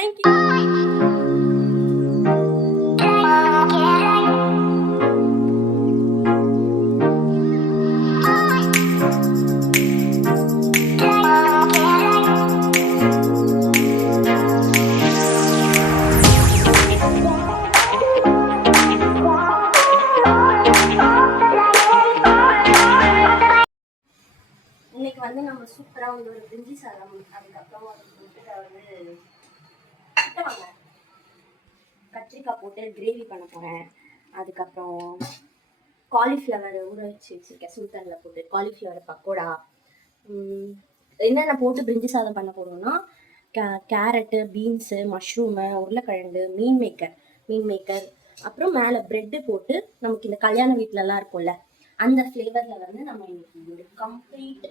Thank you இன்னைக்கு வந்து நம்ம சூப்பரா வந்து ஒரு பிரிஞ்சி சாதம் அதுக்கப்புறம் ஒரு தொட்டுக்க வந்து கிட்ட வாங்க. கத்திரிக்காய் போட்டு கிரேவி பண்ண போறேன். அதுக்கப்புறம் காலிஃப்ளவர் ஊற வச்சு வச்சிருக்கேன். சுல்தானில் போட்டு காலிஃப்ளவர் பக்கோடா. என்னென்ன போட்டு பிரிஞ்சு சாதம் பண்ண போறோம்னா கே கேரட்டு பீன்ஸு மஷ்ரூமு உருளைக்கிழங்கு மீன் மேக்கர் மீன் மேக்கர் அப்புறம் மேலே ப்ரெட்டு போட்டு நமக்கு இந்த கல்யாண வீட்டிலலாம் இருக்கும்ல அந்த ஃப்ளேவரில் வந்து நம்ம இன்னைக்கு ஒரு கம்ப்ளீட்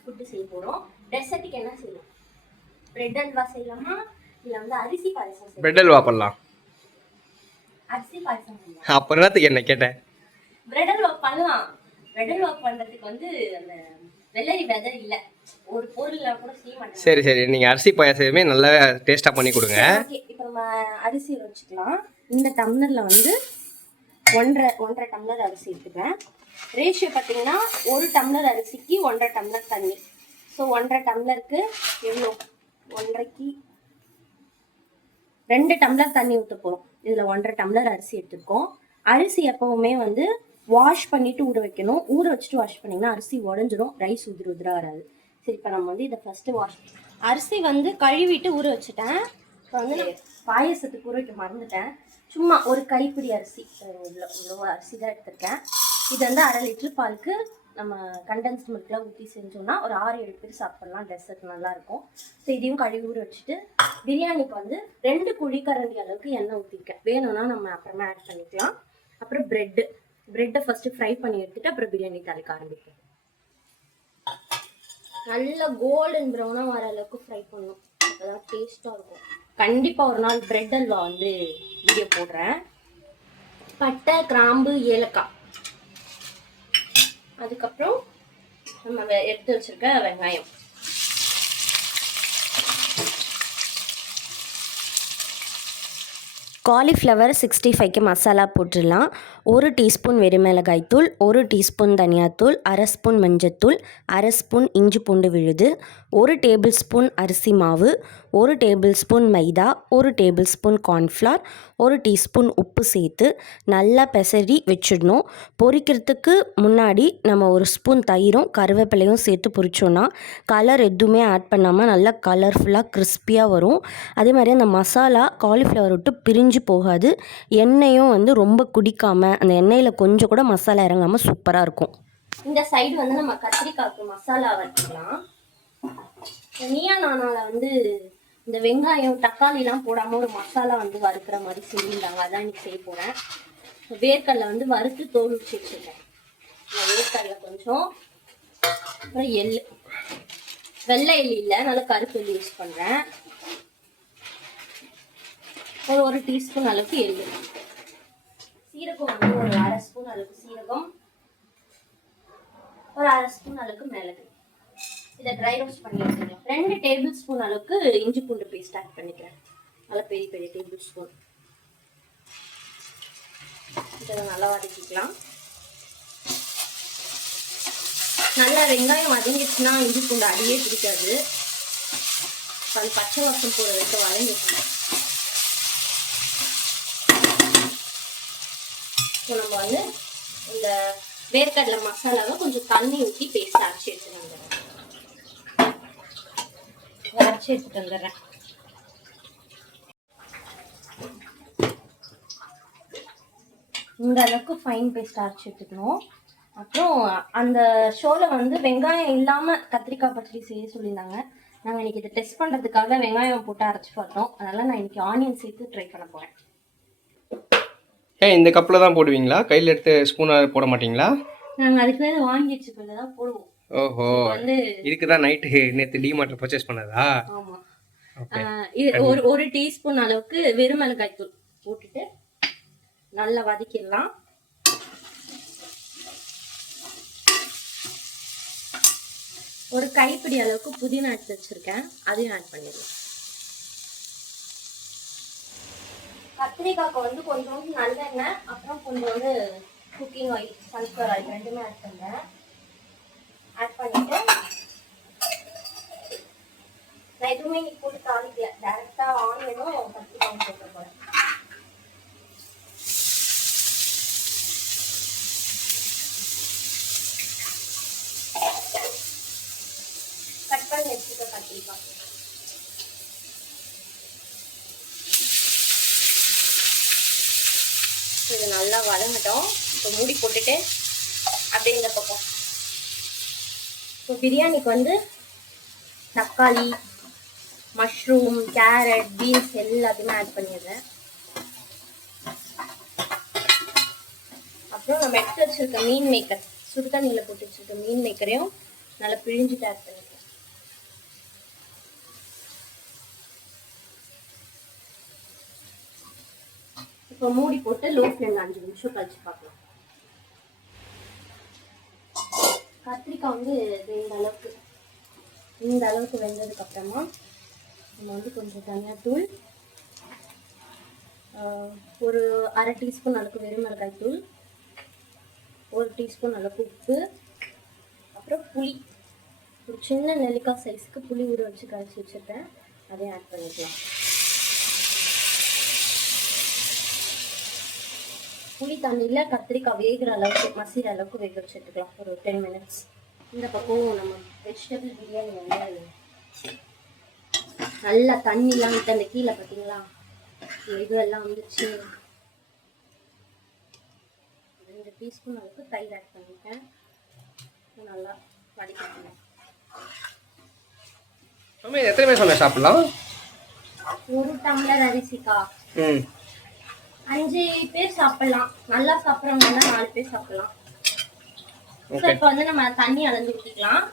ஃபுட்டு செய்ய போகிறோம் டெசர்ட்டுக்கு என்ன செய்யலாம்? பிரெட் அல்வா செய்யலாமா? இல்லை வந்து அரிசி பாயசம் செய்யலாம் பிரெட் அல்வா பண்ணலாம். அரிசி பாயசம் செய்யலாம். அப்புறம் என்னத்துக்கு என்ன கேட்டேன்? பிரெட் அல்வா பண்ணலாம். பிரெட் அல்வா பண்ணுறதுக்கு வந்து அந்த வெள்ளரி விதை இல்லை. ஒரு பொருள்லாம் கூட செய்ய மாட்டேன் சரி சரி. நீங்கள் அரிசி பாயாசமே நல்லா டேஸ்ட்டாக பண்ணி கொடுங்க. இப்போ நம்ம அரிசி வச்சுக்கலாம். இந்த டம்ளரில் வந்து ஒன்றரை ஒன்றரை டம்ளர் அரிசி எடுத்துப்பேன் ரேஷியோ பார்த்தீங்கன்னா ஒரு டம்ளர் அரிசிக்கு ஒன்றரை டம்ளர் தண்ணி. ஸோ ஒன்றரை டம்ளருக்கு எவ்வளோ? ஒன்றரைக்கு ரெண்டு டம்ளர் தண்ணி ஊற்ற போகிறோம் இதில் ஒன்றரை டம்ளர் அரிசி எடுத்துருக்கோம். அரிசி எப்பவுமே வந்து வாஷ் பண்ணிட்டு ஊற வைக்கணும். ஊற வச்சுட்டு வாஷ் பண்ணிங்கன்னா அரிசி உடஞ்சிரும். ரைஸ் உதிர உதிரா வராது சரி இப்போ நம்ம வந்து இதை ஃபஸ்ட்டு வாஷ் அரிசி வந்து கழுவிட்டு ஊற வச்சுட்டேன். இப்போ வந்து நான் பாயசத்துக்கு ஊற வைக்க மறந்துட்டேன். சும்மா ஒரு கைப்பிடி அரிசி இவ்வளோ இவ்வளோ அரிசி தான் எடுத்திருக்கேன். இது வந்து அரை லிட்டர் பாலுக்கு நம்ம கண்டென்ஸ்ட் மில்க்லாம் ஊற்றி செஞ்சோம்னா ஒரு ஆறு ஏழு பேர் சாப்பிடலாம். டெசர்ட் நல்லாயிருக்கும். ஸோ இதையும் கழுவி ஊற வச்சுட்டு பிரியாணிக்கு வந்து ரெண்டு குழிக்கரண்டி அளவுக்கு எண்ணெய் ஊற்றிருக்கேன் வேணும்னா நம்ம அப்புறமா ஆட் பண்ணிக்கலாம். அப்புறம் ப்ரெட்டு ப்ரெட்டை ஃபஸ்ட்டு ஃப்ரை பண்ணி எடுத்துட்டு அப்புறம் பிரியாணி தாளிக்க ஆரம்பிப்போம். நல்ல கோல்டன் ப்ரௌனாக வர அளவுக்கு ஃப்ரை பண்ணும் அப்பதான் டேஸ்ட்டாக இருக்கும். கண்டிப்பாக ஒரு நாள் ப்ரெட் அல்வா வந்து வீடியோ போடுறேன். பட்டை கிராம்பு ஏலக்காய். அதுக்கப்புறம் நம்ம எடுத்து வச்சுருக்க வெங்காயம். காலிஃப்ளவர் சிக்ஸ்டி ஃபைவ்க்கு மசாலா போட்டுடலாம். ஒரு டீஸ்பூன் வெறுமிளகாய் தூள் ஒரு டீஸ்பூன் தனியாத்தூள் அரை ஸ்பூன் மஞ்சத்தூள் அரை ஸ்பூன் இஞ்சி பூண்டு விழுது ஒரு டேபிள் ஸ்பூன் அரிசி மாவு ஒரு டேபிள் ஸ்பூன் மைதா ஒரு டேபிள் ஸ்பூன் கார்ன்ஃப்ளவர் ஒரு டீஸ்பூன் உப்பு சேர்த்து நல்லா பெசரி வச்சிடணும். பொரிக்கிறதுக்கு முன்னாடி நம்ம ஒரு ஸ்பூன் தயிரும் கருவேப்பிலையும் சேர்த்து பொரிச்சோன்னா கலர் எதுவுமே ஆட் பண்ணாமல் நல்லா கலர்ஃபுல்லாக கிறிஸ்பியாக வரும். அதே மாதிரி அந்த மசாலா காலிஃப்ளவர் விட்டு பிரிஞ்சு போகாது. எண்ணெயும் வந்து ரொம்ப குடிக்காமல் அந்த எண்ணெயில் கொஞ்சம் கூட மசாலா இறங்காமல் சூப்பராக இருக்கும். இந்த சைடு வந்து நம்ம கத்திரிக்காய்க்கு மசாலா வச்சுக்கலாம் தனியாக நானால வந்து இந்த வெங்காயம் தக்காளிலாம் போடாமல் ஒரு மசாலா வந்து வறுக்கிற மாதிரி சொல்லியிருந்தாங்க அதான் இன்னைக்கு செய்ய போகிறேன் வேர்க்கடலை வந்து வறுத்து தோல் வச்சுருக்கேன். வேர்க்கடலை கொஞ்சம் அப்புறம் எள் வெள்ளை எள்ளி இல்லை நல்லா கருப்பு எள்ளி யூஸ் பண்ணுறேன் ஒரு ஒரு டீஸ்பூன் அளவுக்கு எள்ளு. சீரகம் வந்து ஒரு அரை ஸ்பூன் அளவுக்கு சீரகம். ஒரு அரை ஸ்பூன் அளவுக்கு மிளகு. இதை ட்ரை ரோஸ்ட் பண்ணி வச்சுக்கலாம் ரெண்டு டேபிள் ஸ்பூன் அளவுக்கு இஞ்சி பூண்டு பேஸ்ட் ஆட் பண்ணிக்கிறேன். நல்லா பெரிய பெரிய டேபிள் ஸ்பூன் இதை நல்லா வதக்கிக்கலாம். நல்லா வெங்காயம் வதங்கிடுச்சுன்னா இஞ்சி பூண்டு அடியே பிடிக்காது. அது பச்சை வாசம் போகிற வரைக்கும் வதங்கிக்கலாம். ஸோ நம்ம வந்து இந்த வேர்க்கடலை மசாலாவை கொஞ்சம் தண்ணி ஊற்றி பேஸ்ட் அரைச்சி எடுத்துட்டு வந்துடுறேன். அரைச்சி எடுத்துட்டு வந்துடுறேன். இந்த அளவுக்கு ஃபைன் பேஸ்ட் அரைச்சி எடுத்துக்கணும். அப்புறம் அந்த ஷோவில் வந்து வெங்காயம் இல்லாமல் கத்திரிக்காய் பச்சடி செய்ய சொல்லியிருந்தாங்க. நாங்கள் இன்னைக்கு இதை டெஸ்ட் பண்ணுறதுக்காக வெங்காயம் போட்டு அரைச்சி பார்த்தோம். அதனால் நான் இன்னைக்கு ஆனியன் சேர்த்து ட்ரை பண்ண போகிறேன் ஏன் இந்த கப்பில் தான் போடுவீங்களா? கையில் எடுத்து ஸ்பூனை போட மாட்டீங்களா? நாங்கள் அதுக்கு மேலே வாங்கி வச்சுக்கிறத தான் போடுவோம். ஓஹோ. வந்து இதுக்கு தான் நைட்டு நேற்று டிமார்ட்டில் பர்ச்சேஸ் பண்ணதா? ஆமா. ஓகே ஆஹ் இது ஒரு ஒரு டீஸ்பூன் அளவுக்கு வெறுமிளகாய் தூள் போட்டுட்டு நல்லா வதக்கிடலாம். ஒரு கைப்பிடி அளவுக்கு புதினா எடுத்து வச்சிருக்கேன். அதையும் ஆட் பண்ணிடலாம். கத்திரிக்காய்க்கு வந்து கொஞ்சோண்டு நல்லெண்ணெய் அப்புறம் கொஞ்சோண்டு குக்கிங் ஆயில் சன்ஃப்ளவர் ஆயில் ரெண்டுமே ஆட் பண்ணுறேன் ஆட் பண்ணிட்டு நான் எதுவுமே இன்னைக்கு போட்டு தாளிக்கல. டேரெக்டாக ஆனியனும் கத்திரிக்காயும் போட்டு போகிறேன் கட் பண்ணி வச்சுக்க கத்திரிக்காய். இது நல்லா வதங்கட்டும். இப்போ மூடி போட்டுட்டு அப்படியே இந்த பக்கம். இப்போ பிரியாணிக்கு வந்து தக்காளி மஷ்ரூம் கேரட் பீன்ஸ் எல்லாத்தையுமே ஆட் பண்ணிடுறேன். அப்புறம் நம்ம எடுத்து வச்சுருக்க மீன் மேக்கர் சுடுதண்ணியில் போட்டு வச்சுருக்க மீன் மேக்கரையும் நல்லா பிழிஞ்சிட்டு ஆட் பண்ணிடுறேன். இப்போ மூடி போட்டு லோ ஃப்ளேம்ல அஞ்சு நிமிஷம் கழிச்சு பார்க்கலாம். கத்திரிக்காய் வந்து இந்த அளவுக்கு இந்த அளவுக்கு வெந்ததுக்கு அப்புறமா நம்ம வந்து கொஞ்சம் தனியாத்தூள் தூள் ஒரு அரை டீஸ்பூன் அளவுக்கு வெறும் மிளகாய் தூள் ஒரு டீஸ்பூன் அளவுக்கு உப்பு அப்புறம் புளி. ஒரு சின்ன நெல்லிக்காய் சைஸ்க்கு புளி ஊற வச்சு கரைச்சி வச்சுருக்கேன். அதையும் ஆட் பண்ணிக்கலாம். புளி தண்ணியில் கத்திரிக்காய் வேகிற அளவுக்கு மசிற அளவுக்கு வேக வச்சு எடுத்துக்கலாம் ஒரு டென் மினிட்ஸ் இந்த பக்கம் நம்ம வெஜிடபிள் பிரியாணி வந்து நல்லா தண்ணிலாம் விட்டு அந்த கீழே பார்த்தீங்களா இந்த இதெல்லாம் வந்துச்சு. ரெண்டு டீஸ்பூன் அளவுக்கு தயிர் ஆட் பண்ணிட்டேன். நல்லா சமையல் எத்தனை பேர் சாப்பிடலாம்? ஒரு டம்ளர் அரிசிக்கா? ம். அஞ்சு பேர் சாப்பிடலாம். நல்லா சாப்பிட்றவங்கன்னா நாலு பேர் சாப்பிடலாம். ஸோ ஓகே இப்போ வந்து நம்ம தண்ணி அளந்து ஊற்றிக்கலாம்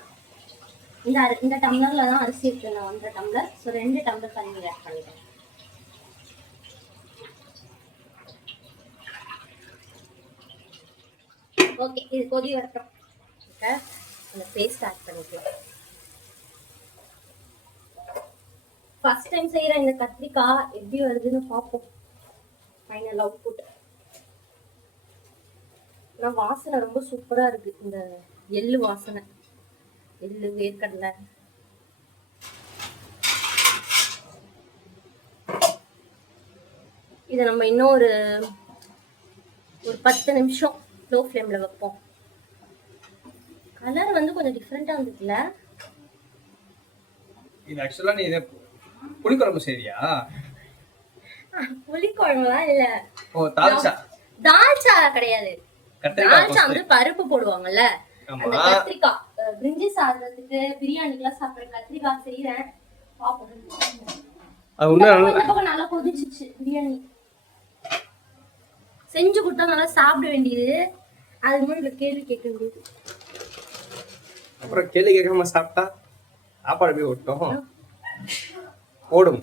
இந்த இந்த டம்ளர்ல தான் அரிசி இருக்கு. நான் ஒன்றரை டம்ளர் ஸோ ரெண்டு டம்ளர் தண்ணி ஆட் பண்ணிக்கிறேன் ஓகே இது கொதி வரட்டும். அந்த பேஸ்ட் ஆட் பண்ணிக்கலாம். ஃபர்ஸ்ட் டைம் செய்யற இந்த கத்திரிக்காய் எப்படி வருதுன்னு பார்ப்போம். ஃபைனல் அவுட்புட் ஆனால் வாசனை ரொம்ப சூப்பரா இருக்கு. இந்த எள்ளு வாசனை. எள்ளு வேர்க்கடலை. இதை நம்ம இன்னும் ஒரு ஒரு பத்து நிமிஷம் லோ ஃப்ளேமில் வைப்போம். கலர் வந்து கொஞ்சம் டிஃப்ரெண்ட்டாக வந்துச்சுல இது ஆக்சுவலாக நீ இதை புளிக்குழம்பு சரியா புளிக்குழம்புலாம் இல்லை. ஓ தால்ச்சா தால்ச்சா கிடையாது. தால்ச்சா வந்து பருப்பு போடுவாங்கல்ல. அந்த கத்திரிக்காய் பிரிஞ்சி சாதத்துக்கு பிரியாணிக்கெல்லாம் சாப்பிடுற கத்திரிக்காய் செய்யறேன் பாப்போம். நல்லா கொதிச்சிச்சு பிரியாணி. செஞ்சு கொடுத்தா நல்லா சாப்பிட வேண்டியது. அது முன்னாடி கேள்வி கேட்க வேண்டியது. அப்புறம் கேள்வி கேட்காம சாப்பிட்டா சாப்பாடு போய் விட்டோம் போடும்.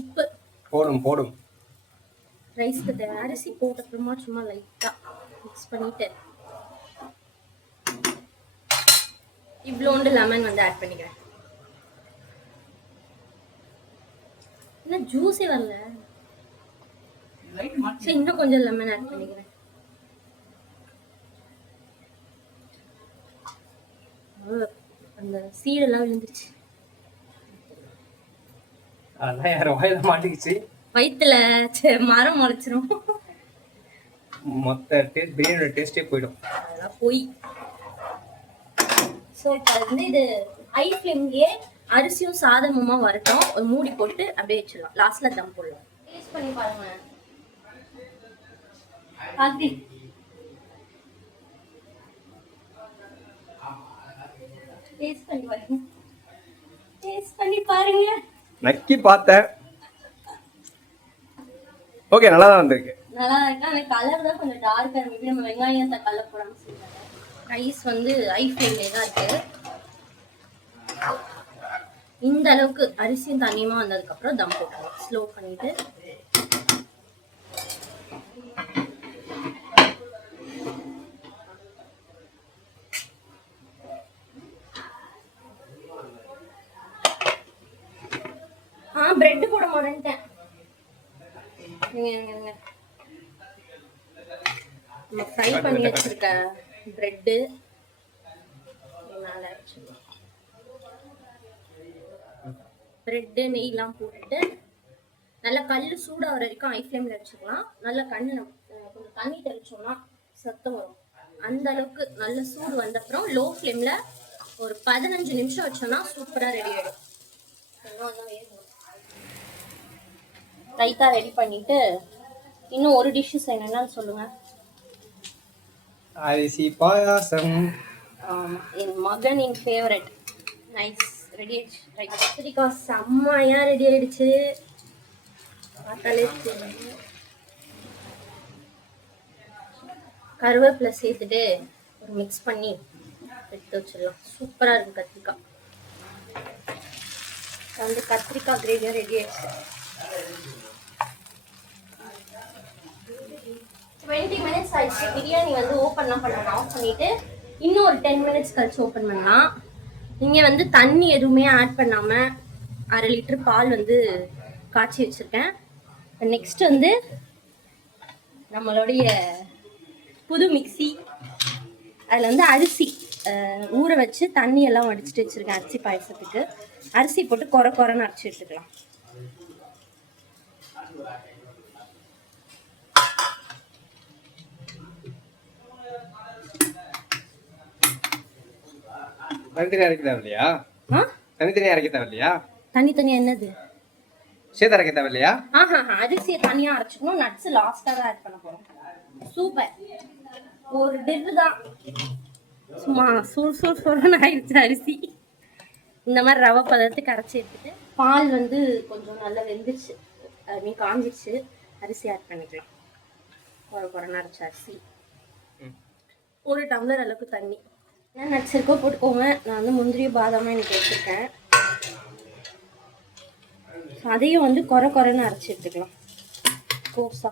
உப்பு. போடும் போடும். ரைஸ்க்கு தேவை அரிசி போட்ட அப்புறமா சும்மா லைட்டா மிக்ஸ் பண்ணிட்டு. இவ்வளோண்டு லெமன் வந்து ஆட் பண்ணிக்கிறேன். என்ன ஜூஸே வரல? சரி இன்னும் கொஞ்சம் லெமன் ஆட் பண்ணிக்கிறேன். அந்த சீடெல்லாம் விழுந்துருச்சு. அதெல்லாம் யாரும் வாயில மாட்டிக்கிச்சு. வயிற்றுல மரம் முளைச்சிரும். மொத்த டேஸ்ட் பிரியாணியோட டேஸ்டே போயிடும். அதெல்லாம் போய். ஸோ இப்போ வந்து இது ஐ ஃப்ளேம்லயே அரிசியும் சாதமுமா வரட்டும். ஒரு மூடி போட்டு அப்படியே வச்சிடலாம். லாஸ்ட்ல தம் போடலாம். டேஸ்ட் பண்ணி பாருங்க. கார்த்தி. டேஸ்ட் பண்ணி பாருங்க. டேஸ்ட் பண்ணி பாருங்க. நக்கி பார்த்தேன். ஓகே நல்லா தான் வந்திருக்கு. நல்லா இருக்கு. அந்த கலர் தான் கொஞ்சம் டார்க்கா இருக்கு. நம்ம வெங்காயம் தக்காளி போடாம ஐஸ் ரைஸ் வந்து ஐ ஃப்ளேம்ல தான் இருக்கு. இந்த அளவுக்கு அரிசியும் தண்ணியுமா வந்ததுக்கு அப்புறம் தம் போட்டுருவோம். ஸ்லோ பண்ணிட்டு ஃப்ரை பண்ணி வச்சிருக்க பிரெட்டு பிரெட்டு நெய்லாம் போட்டுட்டு நல்லா கல் சூடாகிற வரைக்கும் ஐ ஃப்ளேமில் வச்சுக்கலாம். நல்லா கண்ணு கொஞ்சம் தண்ணி தெளிச்சோம்னா சத்தம் வரும். அந்த அளவுக்கு நல்ல சூடு வந்த அப்புறம் லோ ஃப்ளேமில் ஒரு பதினஞ்சு நிமிஷம் வச்சோம்னா சூப்பராக ரெடி ஆகிடும் ரைத்தா ரெடி பண்ணிட்டு இன்னும் ஒரு டிஷ்ஷு செய்யணும்னு சொல்லுங்க. அரிசி பாயாசம். ஆமா, என் மகனின் ஃபேவரட் நைஸ் ரெடி ஆயிடுச்சு. கத்திரிக்காய் செம்மையா ரெடி ஆயிடுச்சு. பார்த்தாலே கருவேப்பிலை சேர்த்துட்டு ஒரு மிக்ஸ் பண்ணி எடுத்து வச்சிடலாம். சூப்பராக இருக்கு கத்திரிக்காய். வந்து கத்திரிக்காய் கிரேவியாக ரெடி ஆயிடுச்சு. டுவெண்ட்டி மினிட்ஸ் ஆயிடுச்சு. பிரியாணி வந்து ஓப்பன்லாம் பண்ணலாம் ஆஃப் பண்ணிட்டு இன்னும் ஒரு டென் மினிட்ஸ் கழிச்சு ஓப்பன் பண்ணலாம். இங்கே வந்து தண்ணி எதுவுமே ஆட் பண்ணாமல் அரை லிட்டர் பால் வந்து காய்ச்சி வச்சுருக்கேன். நெக்ஸ்ட் வந்து நம்மளுடைய புது மிக்ஸி அதில் வந்து அரிசி ஊற வச்சு தண்ணி எல்லாம் வடிச்சிட்டு வச்சுருக்கேன் அரிசி பாயசத்துக்கு. அரிசி போட்டு குறை குறைன்னு அரைச்சி எடுத்துக்கலாம். தனித்தனி அரைக்க தேவையில்லையா? ஆ? தனித்தனி அரைக்க தேவையில்லையா? தனி தனியாக என்னது? சேர்த்து அரைக்க தேவையில்லையா? ஆஹா அரிசியை தனியா அரைச்சிக்கணும். நட்ஸ் லாஸ்டா தான் ஆட் பண்ண போறோம். சூப்பர் ஒரு டிட்டு தான். சும்மா சூழ் சூழ் சூழ்னு ஆயிடுச்சு அரிசி. இந்த மாதிரி ரவை பதத்துக்கு அரைச்சி எடுத்துட்டு பால் வந்து கொஞ்சம் நல்லா வெந்துருச்சு. ஐ மீன் காஞ்சிருச்சு. அரிசி ஆட் பண்ணிக்கலாம். ஒரு குறைன அரைச்ச அரிசி. ம். ஒரு டம்ளர் அளவுக்கு தண்ணி. என்ன நட்ஸ் இருக்கோ போட்டுக்கோங்க. நான் வந்து முந்திரி பாதாமும் எனக்கு வச்சுருக்கேன். அதையும் வந்து குறை குறைன்னு அரைச்சி எடுத்துக்கலாம். கோஸா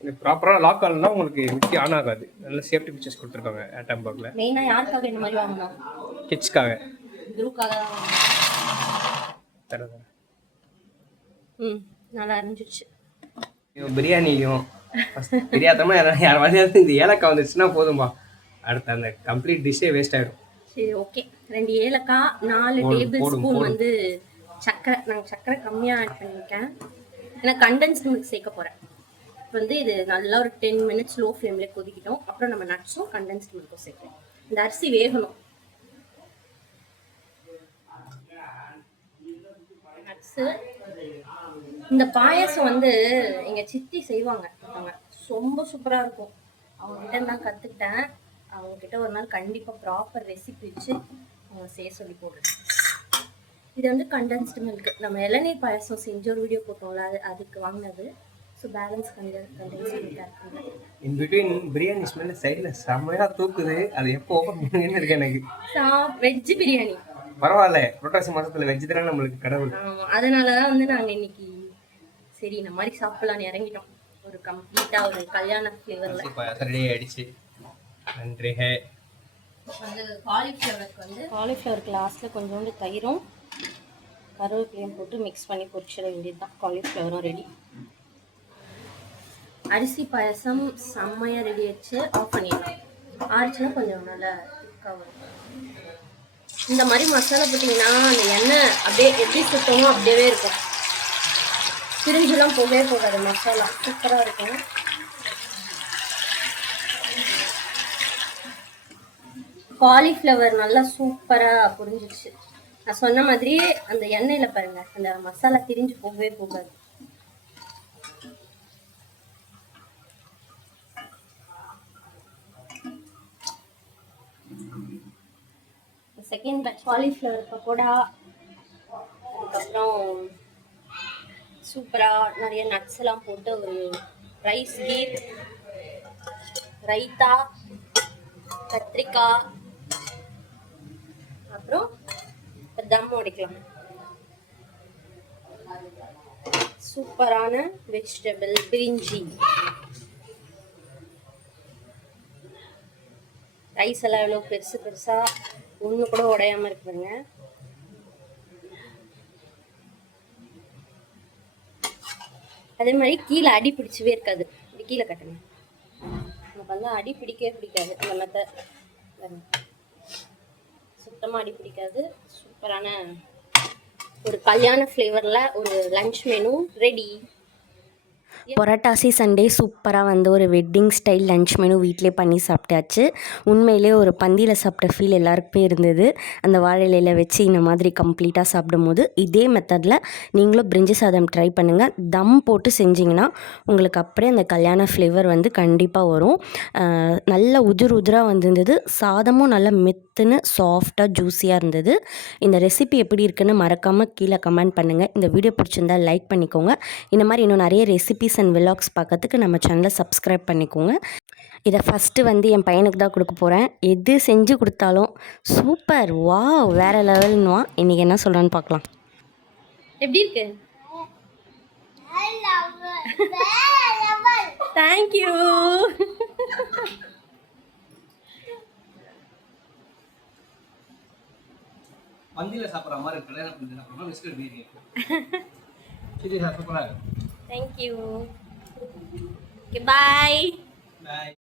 இது ப்ராப்பராக லாக் ஆகலன்னா உங்களுக்கு மிக்ஸி ஆன் ஆகாது. நல்ல சேஃப்டி ஃபீச்சர்ஸ் கொடுத்துருக்காங்க ஏர்டம் பாக்ல மெயினாக யாருக்காக இந்த மாதிரி வாங்கணும்? கிட்ஸ்க்காக குருக்காக தான் ம் நல்லா அரைஞ்சிருச்சு. பிரியாணியும் தெரியாதமா யாரும் யார் வழியாவது இந்த ஏலக்காய் வந்துச்சுன்னா போதும்பா. அடுத்த அந்த கம்ப்ளீட் டிஷ்ஷே வேஸ்ட் ஆயிடும். சரி ஓகே ரெண்டு ஏலக்காய் நாலு டேபிள் ஸ்பூன். வந்து சர்க்கரை நாங்கள் சர்க்கரை கம்மியாக ஆட் பண்ணியிருக்கேன். ஏன்னா கண்டென்ஸ்டு மில்க் சேர்க்க போகிறேன் வந்து இது நல்லா ஒரு டென் மினிட்ஸ் லோ ஃப்ளேம்லேயே கொதிக்கிட்டோம். அப்புறம் நம்ம நட்ஸும் கண்டென்ஸ்டு மில்க்கும் சேர்க்கணும் இந்த அரிசி வேகணும். நட்ஸு இந்த பாயாசம் வந்து எங்க சித்தி செய்வாங்க. அவங்க ரொம்ப சூப்பரா இருக்கும். அவங்க கிட்ட நான் கத்துக்கிட்டேன். அவங்க கிட்ட ஒரு நாள் கண்டிப்பா ப்ராப்பர் ரெசிபி வச்சு அவங்க செய்ய சொல்லி போடுறேன். இது வந்து கண்டென்ஸ்டு மில்க் நம்ம இளநீர் பாயாசம் செஞ்ச ஒரு வீடியோ போட்டோம்ல அது அதுக்கு வாங்கினது. ஸோ பேலன்ஸ் கண்ட கண்டென்ஸ்டு மில்க் இருக்குங்க. இன் பிட்வீன் பிரியாணி ஸ்மெல் சைடில் செம்மையா தூக்குது. அது எப்போ ஓப்பன் பண்ணுங்கன்னு இருக்கு எனக்கு. வெஜ் பிரியாணி பரவாயில்ல. புரட்டாசி மாசத்துல வெஜ் தானே நம்மளுக்கு கடவுள். அதனால தான் வந்து நாங்க இன்னைக்கு சரி இந்த மாதிரி சாப்பிடலாம்னு இறங்கிட்டோம். ஒரு கம்ப்ளீட்டா ஒரு கல்யாண ஃப்ளேவர்ல ரெடி ஆயிடுச்சு. நன்றி. ஹே வந்து காலிஃப்ளவருக்கு வந்து காலிஃப்ளவருக்கு லாஸ்ட்டில் கொஞ்சோண்டு தயிரும் கருவேப்பிலையும் போட்டு மிக்ஸ் பண்ணி பொரிச்சிட வேண்டியது தான் காலிஃப்ளவரும் ரெடி அரிசி பாயசம் செம்மையாக ரெடி ஆயிடுச்சு. ஆஃப் பண்ணிடலாம். ஆயிடுச்சுன்னா கொஞ்சம் நல்லா திக்காக வரும். இந்த மாதிரி மசாலா போட்டிங்கன்னா அந்த எண்ணெய் அப்படியே எப்படி சுத்தமோ அப்படியே இருக்கும். பிரிஞ்சுலாம் போகவே போகாது. மசாலா சூப்பராக இருக்கும். காலிஃப்ளவர் நல்லா சூப்பராக புரிஞ்சிடுச்சு நான் சொன்ன மாதிரி அந்த எண்ணெயில் பாருங்க அந்த மசாலா திரிஞ்சு போகவே போகாது. செகண்ட் பேட்ச் காலிஃப்ளவர் பக்கோடா அதுக்கப்புறம் சூப்பராக நிறைய நட்ஸ் எல்லாம் போட்டு ஒரு ரைஸ் கீர் ரைத்தா கத்திரிக்காய் அப்புறம் இப்ப உடைக்கலாம். சூப்பரான வெஜிடபிள் பிரிஞ்சி. ரைஸ் எல்லாம் எவ்வளோ பெருசு பெருசா ஒன்று கூட உடையாம இருக்குதுங்க அதே மாதிரி கீழே அடி பிடிச்சவே இருக்காது. இப்படி கீழே கட்டணும். நமக்கு வந்து அடி பிடிக்கவே பிடிக்காது. அந்த மெத்தட் சுத்தமாக அடி பிடிக்காது. சூப்பரான ஒரு கல்யாண ஃப்ளேவரில் ஒரு லஞ்ச் மெனு ரெடி புரட்டாசி சண்டே சூப்பராக வந்து ஒரு வெட்டிங் ஸ்டைல் லஞ்ச் மெனு வீட்டிலே பண்ணி சாப்பிட்டாச்சு. உண்மையிலே ஒரு பந்தியில் சாப்பிட்ட ஃபீல் எல்லாருக்குமே இருந்தது. அந்த வாழை வச்சு இந்த மாதிரி கம்ப்ளீட்டாக சாப்பிடும்போது இதே மெத்தடில் நீங்களும் பிரிஞ்சு சாதம் ட்ரை பண்ணுங்கள் தம் போட்டு செஞ்சிங்கன்னா உங்களுக்கு அப்படியே அந்த கல்யாண ஃப்ளேவர் வந்து கண்டிப்பாக வரும். நல்ல உதிர் உதிராக வந்திருந்தது. சாதமும் நல்லா மெத்துன்னு சாஃப்டாக ஜூஸியாக இருந்தது. இந்த ரெசிபி எப்படி இருக்குன்னு மறக்காமல் கீழே கமெண்ட் பண்ணுங்கள் இந்த வீடியோ பிடிச்சிருந்தா லைக் பண்ணிக்கோங்க. இந்த மாதிரி இன்னும் நிறைய ரெசிபிஸ் அண்ட் விலாக்ஸ் பார்க்கறதுக்கு நம்ம சேனலை சப்ஸ்கிரைப் பண்ணிக்கோங்க. இதை ஃபஸ்ட்டு வந்து என் பையனுக்கு தான் கொடுக்க போகிறேன் எது செஞ்சு கொடுத்தாலும் சூப்பர். வா வேறு லெவல்னுவான் இன்றைக்கி என்ன சொல்கிறான்னு பார்க்கலாம். எப்படி இருக்கு? தேங்க்யூ பந்தியில் சாப்பிட்ற மாதிரி இருக்கு. கல்யாணம் பந்தியில் சாப்பிட்ற பிஸ்கட் பிரியாணி. சரி சார் சூப்பராக தேங்க்யூ ஓகே பாய் பாய்